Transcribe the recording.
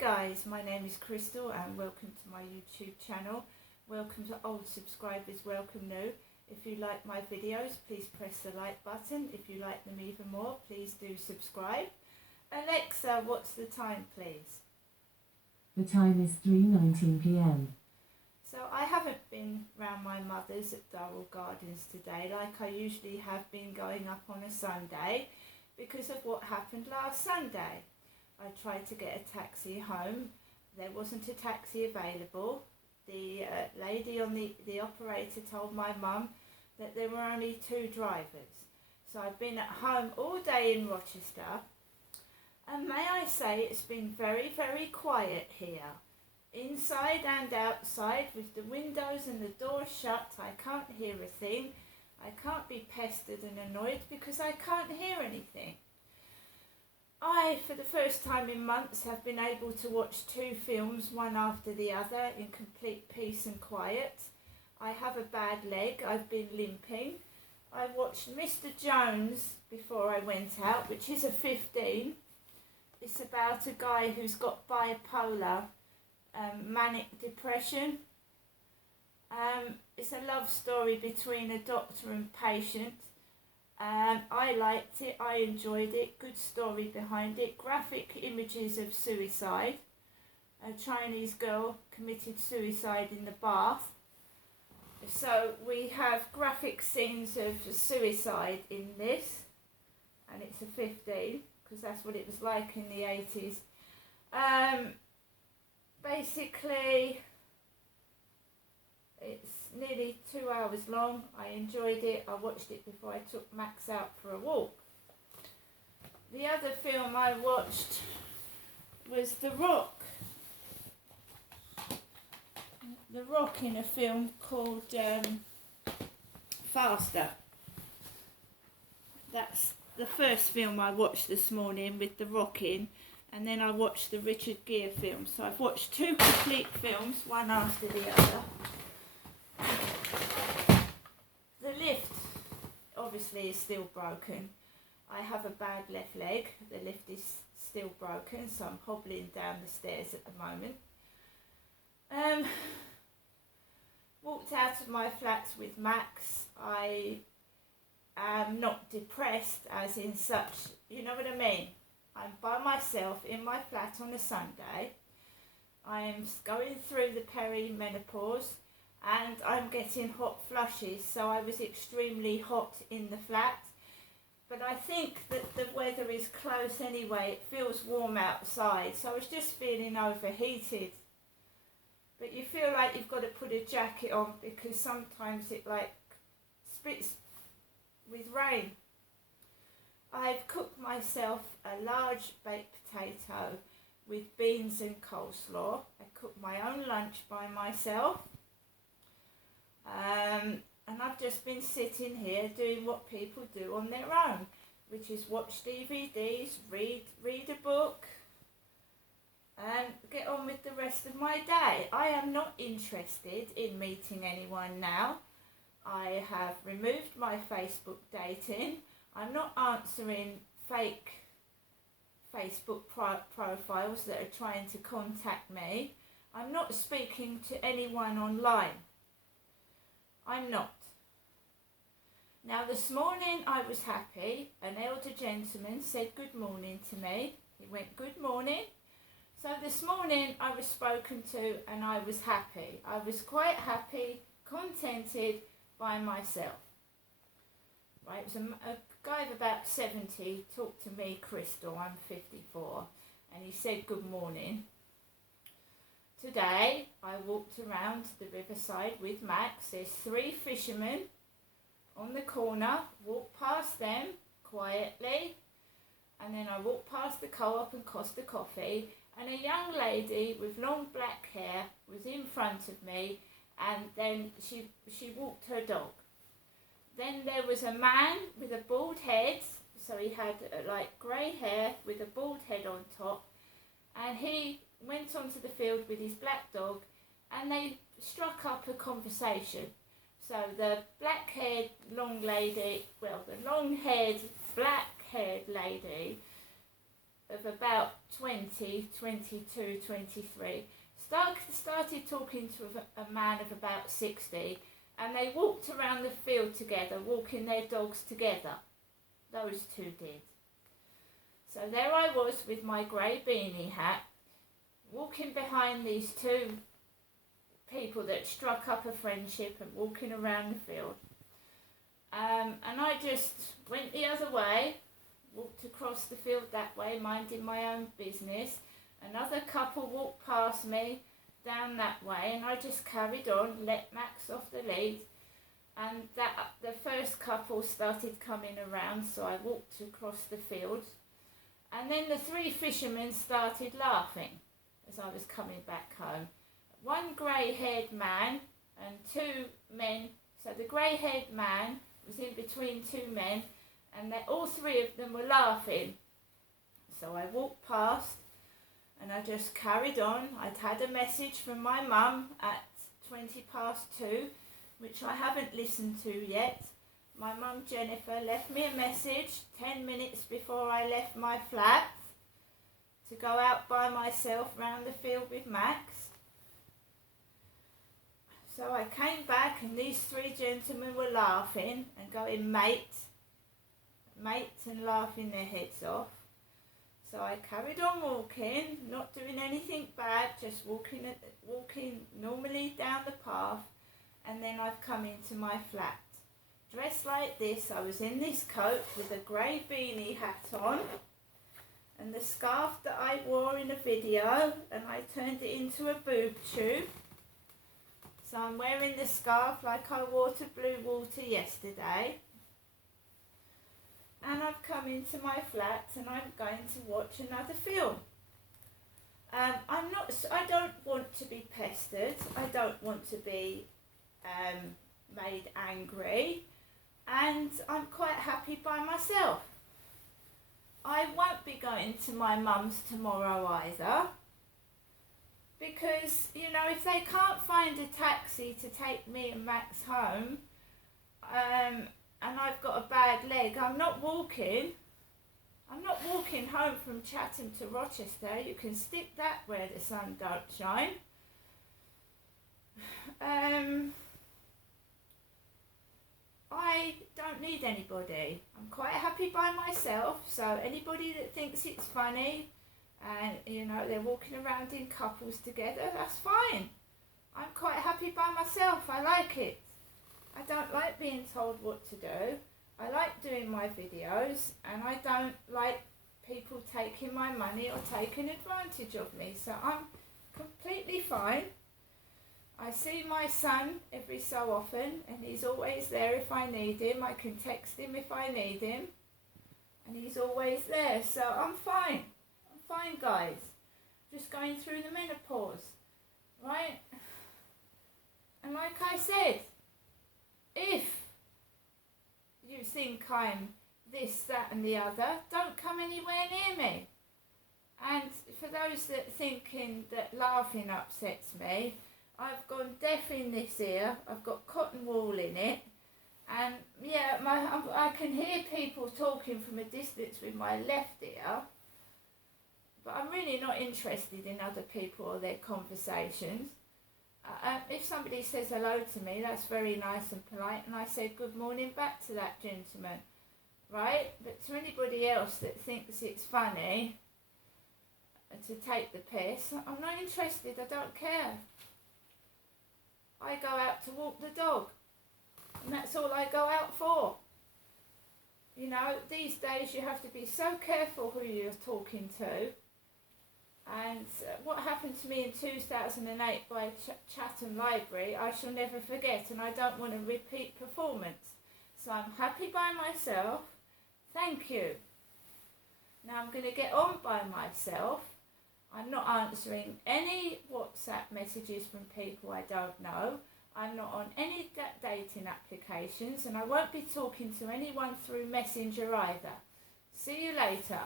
guys, my name is Crystal and welcome to my YouTube channel. Welcome to old subscribers, welcome new. If you like my videos, please press the like button. If you like them even more, please do subscribe. Alexa, what's the time please? The time is 3:19 p.m. So I haven't been round my mother's at Durrell Gardens today like I usually have been going up on a Sunday because of what happened last Sunday. I tried to get a taxi home. There wasn't a taxi available. The lady on the operator told my mum that there were only 2 drivers. So I've been at home all day in Rochester, and may I say it's been very, very quiet here. Inside and outside, with the windows and the doors shut, I can't hear a thing. I can't be pestered and annoyed because I can't hear anything. I, for the first time in months, have been able to watch 2 films, one after the other, in complete peace and quiet. I have a bad leg, I've been limping. I watched Mr. Jones before I went out, which is a 15. It's about a guy who's got bipolar, manic depression. It's a love story between a doctor and patient. I liked it, I enjoyed it, good story behind it, graphic images of suicide. A Chinese girl committed suicide in the bath. So we have graphic scenes of suicide in this, and it's a 15, because that's what it was like in the 80s. Basically, it's nearly 2 hours long. I enjoyed it. I watched it before I took Max out for a walk. The other film I watched was The Rock. The Rock in a film called Faster. That's the first film I watched this morning with The Rock in, and then I watched the Richard Gere film. So I've watched 2 complete films, one after the other. The lift obviously is still broken. I have a bad left leg. The lift is still broken, so I'm hobbling down the stairs at the moment. Walked out of my flat with Max. I am not depressed as in such, you know what I mean? I'm by myself in my flat on a Sunday. I am going through the perimenopause and I'm getting hot flushes, so I was extremely hot in the flat. But I think that the weather is close anyway. It feels warm outside, so I was just feeling overheated. But you feel like you've got to put a jacket on because sometimes it like spits with rain. I've cooked myself a large baked potato with beans and coleslaw. I cooked my own lunch by myself. And I've just been sitting here doing what people do on their own, which is watch DVDs, read a book, and get on with the rest of my day. I am not interested in meeting anyone now. I have removed my Facebook dating. I'm not answering fake Facebook profiles that are trying to contact me. I'm not speaking to anyone online. I'm not. Now this morning I was happy. An elder gentleman said good morning to me. He went, good morning. So this morning I was spoken to and I was happy. I was quite happy, contented by myself. Right, it was a guy of about 70 talked to me, Crystal, I'm 54, and he said good morning. Today I walked around the riverside with Max. There's 3 fishermen on the corner, walked past them quietly, and then I walked past the Co-op and Costa Coffee, and a young lady with long black hair was in front of me, and then she walked her dog. Then there was a man with a bald head, so he had like grey hair with a bald head on top, and he went onto the field with his black dog and they struck up a conversation. So the black-haired long lady, well, the long-haired, black-haired lady of about 20, 22, 23 started talking to a man of about 60, and they walked around the field together, walking their dogs together. Those two did. So there I was with my grey beanie hat, walking behind these two people that struck up a friendship and walking around the field. And I just went the other way, walked across the field that way, minding my own business. Another couple walked past me down that way, and I just carried on, let Max off the lead. And the first couple started coming around, so I walked across the field. And then the three fishermen started laughing as I was coming back home. One grey-haired man and two men. So the grey-haired man was in between two men, and all three of them were laughing. So I walked past and I just carried on. I'd had a message from my mum at 2:20, which I haven't listened to yet. My mum Jennifer left me a message 10 minutes before I left my flat to go out by myself round the field with Max. So I came back and these three gentlemen were laughing and going mate, and laughing their heads off. So I carried on walking, not doing anything bad, just walking normally down the path, and then I've come into my flat. Dressed like this, I was in this coat with a grey beanie hat on and the scarf that I wore in a video, and I turned it into a boob tube. So I'm wearing the scarf like I wore to Blue Water yesterday. And I've come into my flat and I'm going to watch another film. I don't want to be pestered. I don't want to be made angry. And I'm quite happy by myself. I won't be going to my mum's tomorrow either. Because, if they can't find a taxi to take me and Max home, and I've got a bad leg, I'm not walking home from Chatham to Rochester. You can stick that where the sun don't shine. I don't need anybody. I'm quite happy by myself, so anybody that thinks it's funny and, they're walking around in couples together, that's fine. I'm quite happy by myself. I like it. I don't like being told what to do. I like doing my videos, and I don't like people taking my money or taking advantage of me. So I'm completely fine. I see my son every so often, and he's always there if I need him. I can text him if I need him, and he's always there. So I'm fine. I'm fine, guys. Just going through the menopause, right? And like I said, if you think I'm this, that and the other, don't come anywhere near me. And for those that thinking that laughing upsets me, I've gone deaf in this ear, I've got cotton wool in it, and yeah, I can hear people talking from a distance with my left ear, but I'm really not interested in other people or their conversations. If somebody says hello to me, that's very nice and polite, and I say good morning back to that gentleman, right? But to anybody else that thinks it's funny to take the piss, I'm not interested. I don't care. I go out to walk the dog, and that's all I go out for. These days you have to be so careful who you're talking to. And what happened to me in 2008 by Chatham Library, I shall never forget, and I don't want a repeat performance. So I'm happy by myself. Thank you. Now I'm going to get on by myself. I'm not answering any WhatsApp messages from people I don't know. I'm not on any dating applications, and I won't be talking to anyone through Messenger either. See you later.